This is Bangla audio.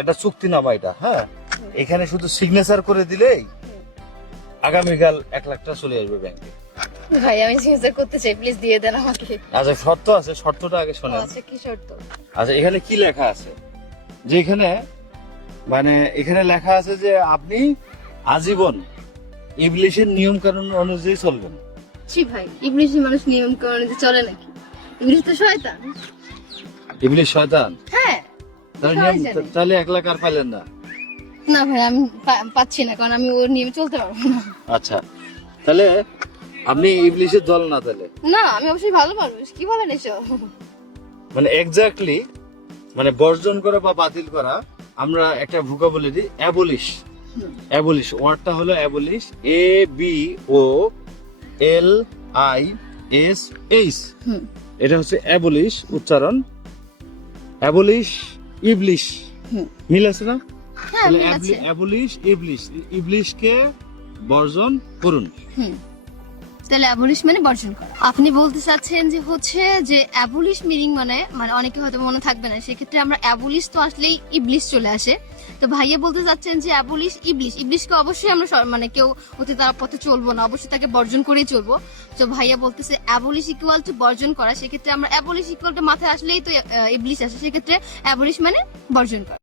একটা চুক্তিনামা এটা, হ্যাঁ, এখানে শুধু সিগনেচার করে দিলেই আগামীকাল 1 লাখ টাকা চলে আসবে ব্যাংকে। ভাই আমি সিগনেচার করতে চাই, প্লিজ দিয়ে দেন আমাকে। আচ্ছা শর্ত আছে, শর্তটা আগে শোনেন। আচ্ছা কি শর্ত? আচ্ছা এখানে কি লেখা আছে, যে এখানে মানে এখানে লেখা আছে যে আপনি আজীবন ইবলিশের নিয়ম কানুন অনুযায়ী চলবেন। জি ভাই, ইবলিশের মানুষ নিয়ম কানুনে চলে নাকি? ইবলিশ তো শয়তান। ইবলিশ শয়তান? হ্যাঁ। তাহলে সবাই জানে। তাহলে 1 লাখ আর পাইলেন না? না ভাই আমি পাচ্ছি না, কারণ আমি ওর নিয়মে চলতে পারবো না। আচ্ছা তাহলে আপনি ইবলিশের দল না তাহলে? না আমি অবশ্যই ভালো মানুষ, কি বলেন এসব? মানে এক্স্যাক্টলি মানে বর্জন করা বা বাতিল করা, আমরা একটা ভোকাবুলারি অ্যাবলিশ। অ্যাবলিশ ওয়ার্ডটা হলো অ্যাবলিশ, ABOLISH। এটা হচ্ছে অ্যাবলিশ উচ্চারণ, অ্যাবলিশ ইবলিশ। মিল আছে না? হ্যাঁ মিল আছে। অ্যাবলিশ ইবলিশ, ইবলিশকে বর্জন করুন। তাহলে অ্যাবলিশ মানে বর্জন করা। আপনি বলতে চাচ্ছেন যে হচ্ছে যে অ্যাবলিশ মিনিং মানে অনেকে হয়তো মনে থাকবে না, সেক্ষেত্রে আমরা অ্যাবলিশ তো আসলেই ইবলিশ চলে আসে। তো ভাইয়া বলতে চাচ্ছেন যে অ্যাবলিশ ইবলিশ, ইবলিশকে অবশ্যই আমরা মানে কেউ অতি তার পথে চলবো না, অবশ্যই তাকে বর্জন করেই চলবো। তো ভাইয়া বলতেছে অ্যাবলিশ ইকুয়াল টু বর্জন করা, সেক্ষেত্রে আমরা অ্যাবলিশ ইকুয়াল টু মাথায় আসলেই তো ইবলিশ আসে, সেক্ষেত্রে অ্যাবলিশ মানে বর্জন করা।